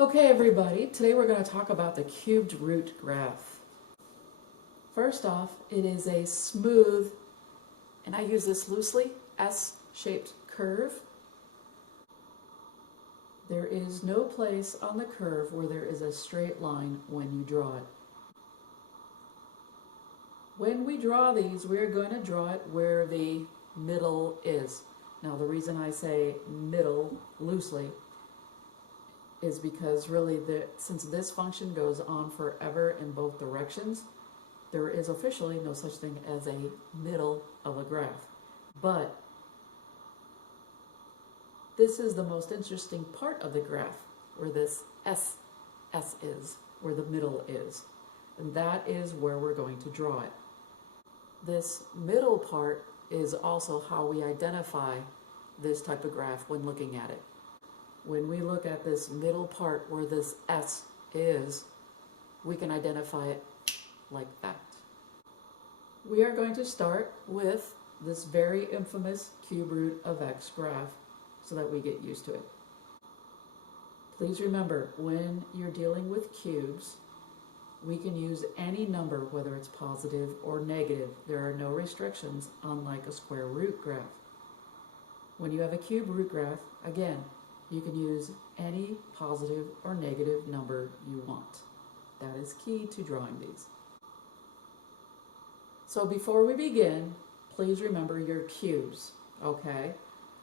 Okay, everybody, today we're going to talk about the cubed root graph. First off, it is a smooth, and I use this loosely, S-shaped curve. There is no place on the curve where there is a straight line when you draw it. When we draw these, we're going to draw it where the middle is. Now, the reason I say middle loosely is because really, since this function goes on forever in both directions, there is officially no such thing as a middle of a graph. But this is the most interesting part of the graph, where this S is, where the middle is. And that is where we're going to draw it. This middle part is also how we identify this type of graph when looking at it. When we look at this middle part where this S is, we can identify it like that. We are going to start with this very infamous cube root of x graph so that we get used to it. Please remember, when you're dealing with cubes, we can use any number, whether it's positive or negative. There are no restrictions, unlike a square root graph. When you have a cube root graph, again, you can use any positive or negative number you want. That is key to drawing these. So before we begin, please remember your cubes, okay?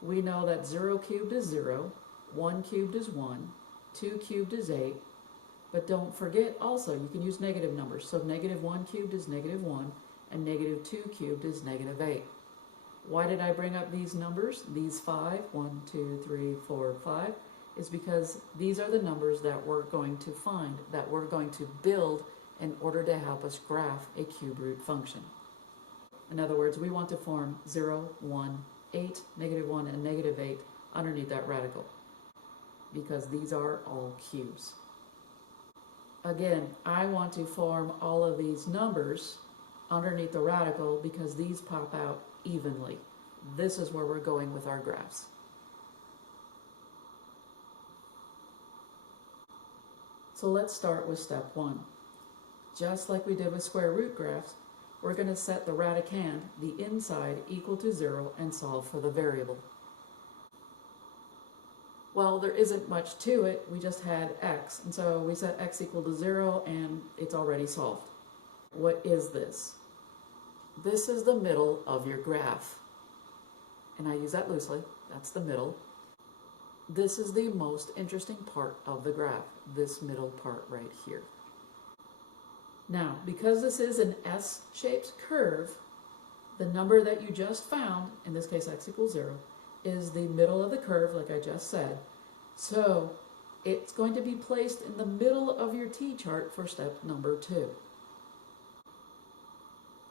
We know that 0 cubed is 0, 1 cubed is 1, 2 cubed is 8, but don't forget also you can use negative numbers. So negative 1 cubed is negative 1, and negative 2 cubed is negative 8. Why did I bring up these numbers, these 5, 1, 2, 3, 4, 5, is because these are the numbers that we're going to find, that we're going to build in order to help us graph a cube root function. In other words, we want to form 0, 1, 8, negative 1, and negative 8 underneath that radical, because these are all cubes. Again, I want to form all of these numbers underneath the radical because these pop out evenly. This is where we're going with our graphs. So let's start with step 1. Just like we did with square root graphs, we're going to set the radicand, the inside, equal to 0 and solve for the variable. Well, there isn't much to it. We just had x, and so we set x equal to 0 and it's already solved. What is this? This is the middle of your graph, and I use that loosely. That's the middle. This is the most interesting part of the graph, this middle part right here. Now, because this is an S-shaped curve, the number that you just found, in this case x equals 0, is the middle of the curve, like I just said. So it's going to be placed in the middle of your t-chart for step number 2.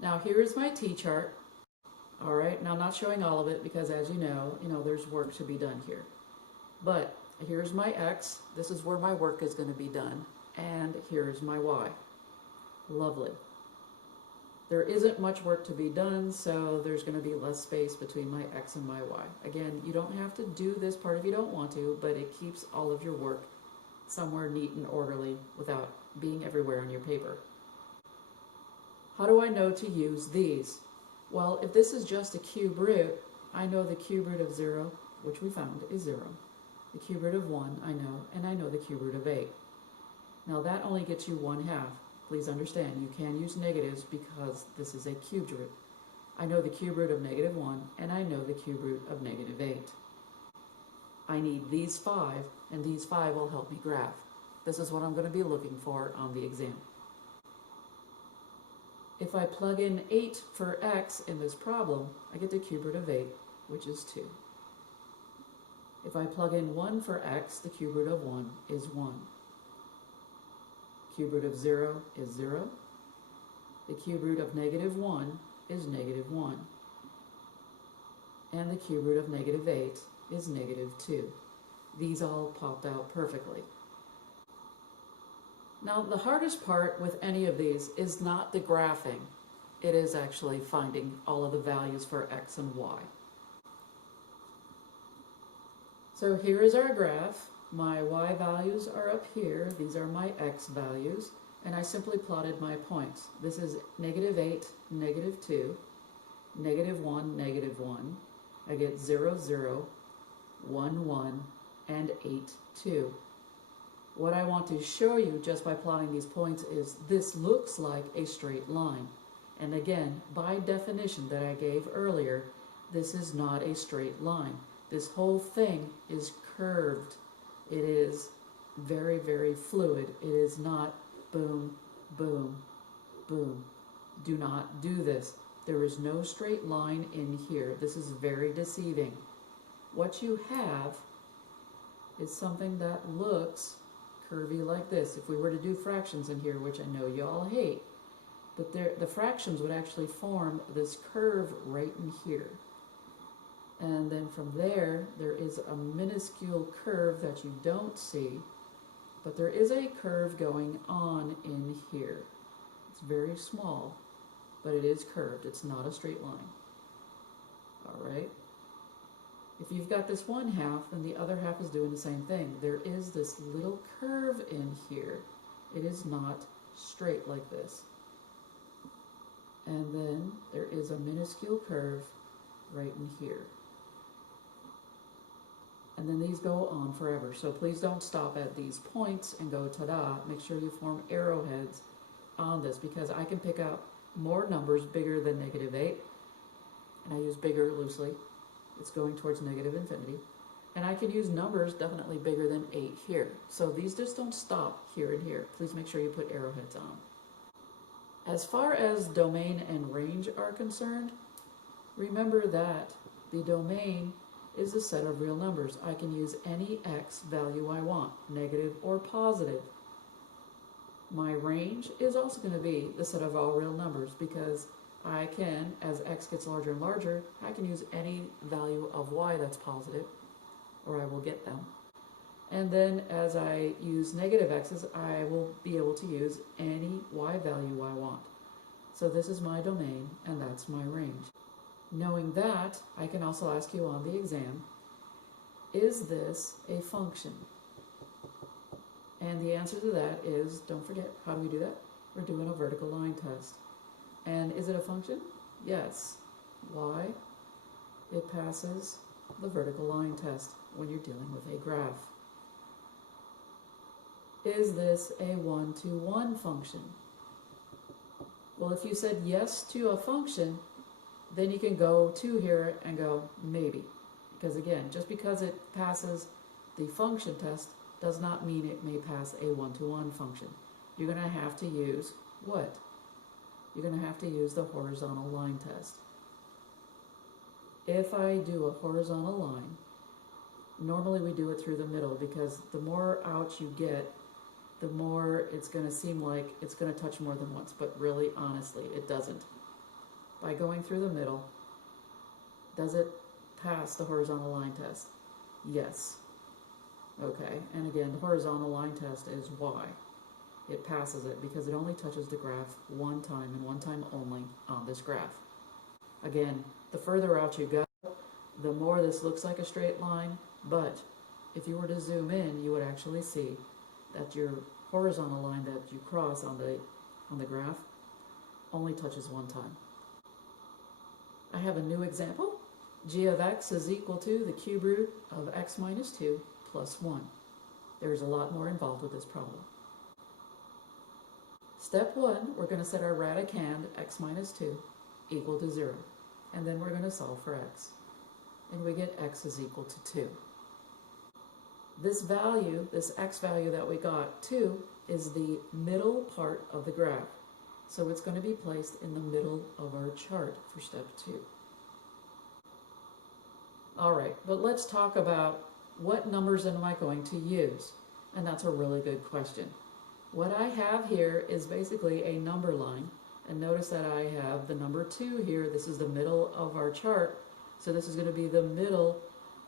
Now here is my t-chart. All right, now I'm not showing all of it because, as you know, there's work to be done here. But here's my x. This is where my work is going to be done. And here's my y. Lovely. There isn't much work to be done, so there's going to be less space between my x and my y. Again, you don't have to do this part if you don't want to, but it keeps all of your work somewhere neat and orderly without being everywhere on your paper. How do I know to use these? Well, if this is just a cube root, I know the cube root of 0, which we found is 0. The cube root of 1, I know, and I know the cube root of 8. Now that only gets you 1/2. Please understand, you can use negatives because this is a cubed root. I know the cube root of negative 1, and I know the cube root of negative 8. I need these 5, and these 5 will help me graph. This is what I'm going to be looking for on the exam. If I plug in 8 for x in this problem, I get the cube root of 8, which is 2. If I plug in 1 for x, the cube root of 1 is 1. Cube root of 0 is 0. The cube root of negative 1 is negative 1. And the cube root of negative 8 is negative 2. These all popped out perfectly. Now, the hardest part with any of these is not the graphing. It is actually finding all of the values for x and y. So here is our graph. My y values are up here. These are my x values. And I simply plotted my points. This is -8, -2, -1, -1. I get 0, 0, 1, 1, and 8, 2. What I want to show you just by plotting these points is this looks like a straight line. And again, by definition that I gave earlier, this is not a straight line. This whole thing is curved. It is very, very fluid. It is not boom, boom, boom. Do not do this. There is no straight line in here. This is very deceiving. What you have is something that looks curvy like this. If we were to do fractions in here, which I know you all hate, but the fractions would actually form this curve right in here. And then from there, there is a minuscule curve that you don't see, but there is a curve going on in here. It's very small, but it is curved. It's not a straight line. All right? If you've got this one half, then the other half is doing the same thing. There is this little curve in here. It is not straight like this. And then there is a minuscule curve right in here. And then these go on forever. So please don't stop at these points and go ta-da. Make sure you form arrowheads on this, because I can pick out more numbers bigger than -8. And I use bigger loosely. It's going towards negative infinity. And I can use numbers definitely bigger than 8 here. So these just don't stop here and here. Please make sure you put arrowheads on. As far as domain and range are concerned, remember that the domain is a set of real numbers. I can use any x value I want, negative or positive. My range is also going to be the set of all real numbers, because I can, as x gets larger and larger, I can use any value of y that's positive, or I will get them. And then as I use negative x's, I will be able to use any y value I want. So this is my domain, and that's my range. Knowing that, I can also ask you on the exam, is this a function? And the answer to that is, don't forget, how do we do that? We're doing a vertical line test. And is it a function? Yes. Why? It passes the vertical line test when you're dealing with a graph. Is this a one-to-one function? Well, if you said yes to a function, then you can go to here and go maybe. Because again, just because it passes the function test does not mean it may pass a one-to-one function. You're going to have to use what? You're going to have to use the horizontal line test. If I do a horizontal line, normally we do it through the middle, because the more out you get, the more it's going to seem like it's going to touch more than once, but really, honestly, it doesn't. By going through the middle, does it pass the horizontal line test? Yes. Okay, and again, the horizontal line test is why. It passes it because it only touches the graph one time and one time only on this graph. Again, the further out you go, the more this looks like a straight line, but if you were to zoom in, you would actually see that your horizontal line that you cross on the graph only touches one time. I have a new example. G of x is equal to the cube root of x minus 2 plus 1. There's a lot more involved with this problem. Step 1, we're going to set our radicand x minus 2 equal to 0. And then we're going to solve for x. And we get x is equal to 2. This value, this x value that we got, 2, is the middle part of the graph. So it's going to be placed in the middle of our chart for step 2. All right, but let's talk about what numbers am I going to use? And that's a really good question. What I have here is basically a number line. And notice that I have the number 2 here. This is the middle of our chart. So this is going to be the middle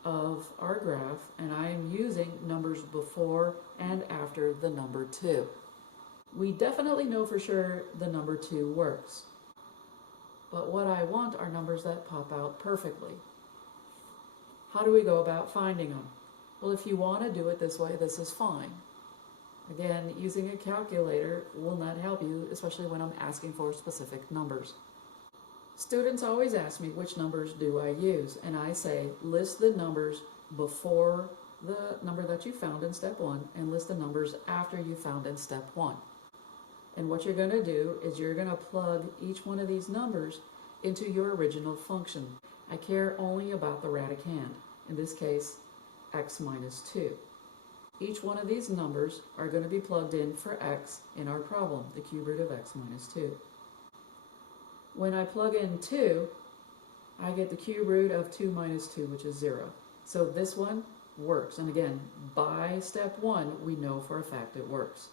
of our graph. And I am using numbers before and after the number 2. We definitely know for sure the number 2 works. But what I want are numbers that pop out perfectly. How do we go about finding them? Well, if you want to do it this way, this is fine. Again, using a calculator will not help you, especially when I'm asking for specific numbers. Students always ask me which numbers do I use, and I say list the numbers before the number that you found in step 1 and list the numbers after you found in step 1. And what you're going to do is you're going to plug each one of these numbers into your original function. I care only about the radicand, in this case x minus 2. Each one of these numbers are going to be plugged in for x in our problem, the cube root of x minus 2. When I plug in 2, I get the cube root of 2 minus 2, which is 0. So this one works. And again, by step 1, we know for a fact it works.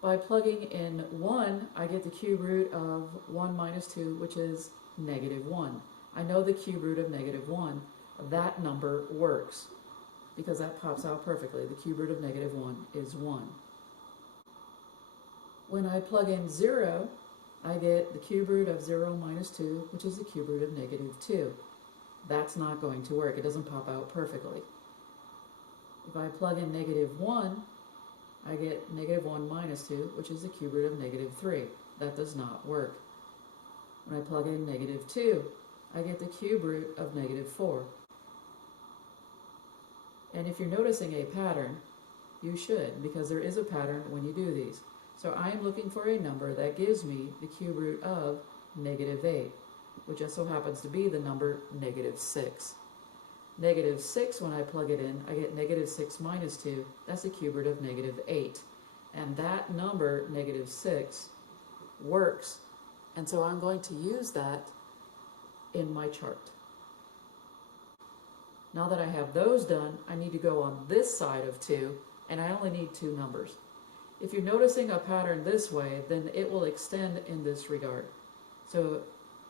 By plugging in 1, I get the cube root of 1 minus 2, which is negative 1. I know the cube root of negative 1. That number works because that pops out perfectly. The cube root of negative 1 is 1. When I plug in 0, I get the cube root of 0 minus 2, which is the cube root of negative 2. That's not going to work. It doesn't pop out perfectly. If I plug in negative 1, I get negative 1 minus 2, which is the cube root of negative 3. That does not work. When I plug in negative 2, I get the cube root of negative 4. And if you're noticing a pattern, you should, because there is a pattern when you do these. So I am looking for a number that gives me the cube root of negative 8, which just so happens to be the number negative 6. Negative 6, when I plug it in, I get negative 6 minus 2. That's the cube root of negative 8. And that number, negative 6, works. And so I'm going to use that in my chart. Now that I have those done, I need to go on this side of 2, and I only need 2 numbers. If you're noticing a pattern this way, then it will extend in this regard. So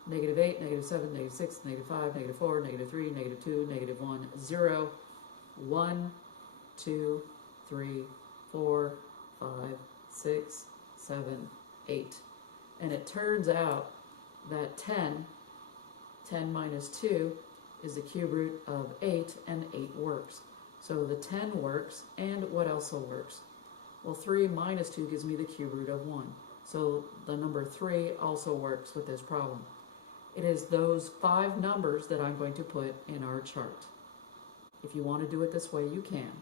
negative 8, negative 7, negative 6, negative 5, negative 4, negative 3, negative 2, negative 1, 0, 1, 2, 3, 4, 5, 6, 7, 8. And it turns out that 10 minus 2 is the cube root of 8, and 8 works. So the 10 works, and what else works? Well, 3 minus 2 gives me the cube root of 1. So the number 3 also works with this problem. It is those 5 numbers that I'm going to put in our chart. If you want to do it this way, you can.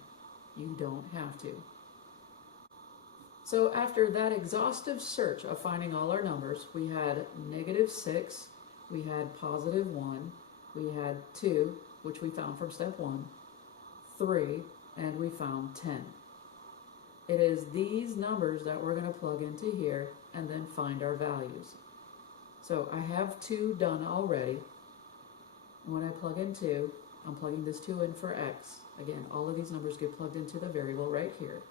You don't have to. So after that exhaustive search of finding all our numbers, we had negative 6, we had positive 1, we had 2, which we found from step 1, 3, and we found 10. It is these numbers that we're going to plug into here and then find our values. So I have 2 done already. And when I plug in 2, I'm plugging this 2 in for x. Again, all of these numbers get plugged into the variable right here.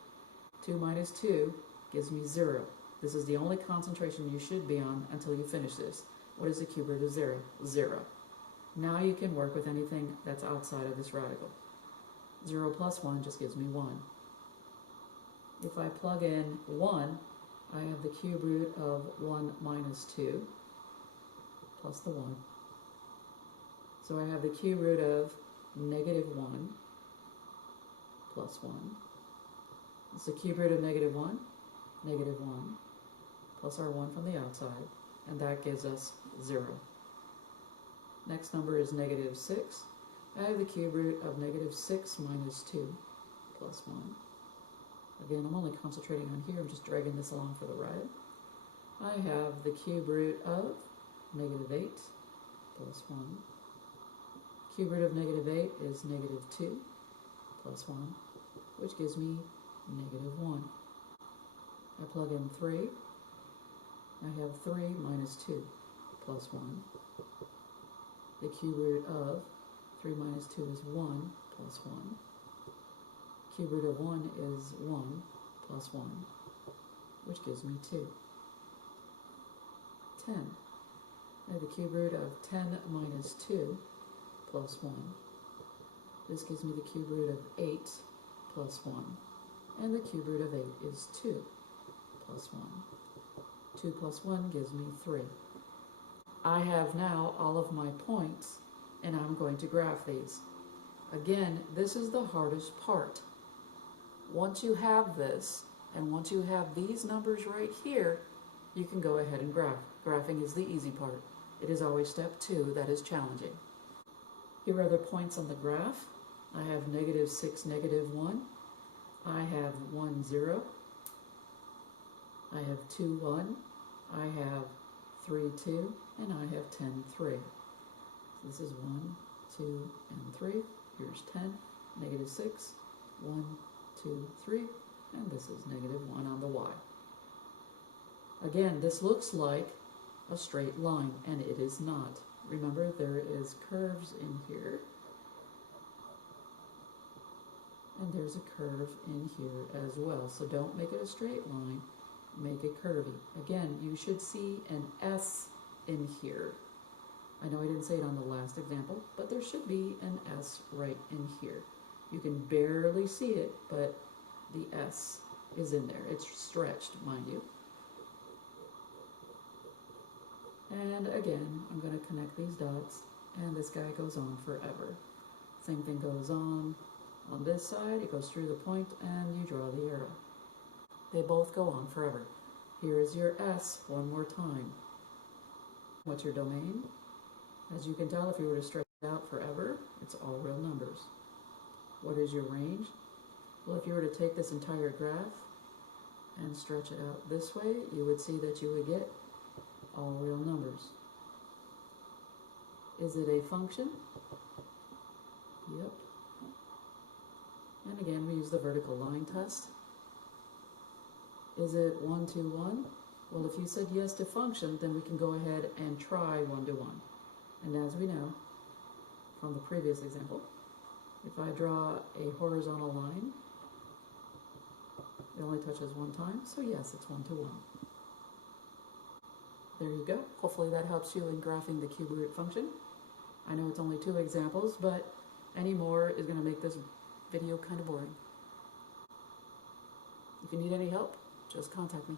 2 minus 2 gives me 0. This is the only concentration you should be on until you finish this. What is the cube root of 0? 0. Now you can work with anything that's outside of this radical. 0 plus 1 just gives me 1. If I plug in 1, I have the cube root of 1 minus 2 plus the 1. So I have the cube root of negative 1 plus 1. It's the cube root of negative 1 plus our 1 from the outside, and that gives us 0. Next number is negative 6. I have the cube root of negative 6 minus 2 plus 1. Again, I'm only concentrating on here. I'm just dragging this along for the ride. I have the cube root of negative 8 plus 1. Cube root of negative 8 is negative 2 plus 1, which gives me negative 1. I plug in 3. I have 3 minus 2 plus 1. The cube root of 3 minus 2 is 1 plus 1. Cube root of 1 is 1 plus 1, which gives me 2. 10. I have the cube root of 10 minus 2 plus 1. This gives me the cube root of 8 plus 1. And the cube root of 8 is 2 plus 1. 2 plus 1 gives me 3. I have now all of my points, and I'm going to graph these. Again, this is the hardest part. Once you have this, and once you have these numbers right here, you can go ahead and graph. Graphing is the easy part. It is always step 2 that is challenging. Here are the points on the graph. I have -6, -1. I have 1, 0. I have 2, 1. I have 3, 2. And I have 10, 3. So this is 1, 2, and 3. Here's 10, -6, 1, 2, 3. And this is -1 on the y. Again, this looks like a straight line, and it is not. Remember, there is curves in here. And there's a curve in here as well. So don't make it a straight line, make it curvy. Again, you should see an S in here. I know I didn't say it on the last example, but there should be an S right in here. You can barely see it, but the S is in there. It's stretched, mind you. And again, I'm going to connect these dots, and this guy goes on forever. Same thing goes on this side. It goes through the point, and you draw the arrow. They both go on forever. Here is your S one more time. What's your domain? As you can tell, if you were to stretch it out forever, it's all real numbers. What is your range? Well, if you were to take this entire graph and stretch it out this way, you would see that you would get all real numbers. Is it a function? Yep. And again, we use the vertical line test. Is it 1 to 1? Well, if you said yes to function, then we can go ahead and try 1 to 1. And as we know from the previous example, if I draw a horizontal line, it only touches one time, so yes, it's 1 to 1. There you go. Hopefully that helps you in graphing the cube root function. I know it's only 2 examples, but any more is going to make this video kind of boring. If you need any help, just contact me.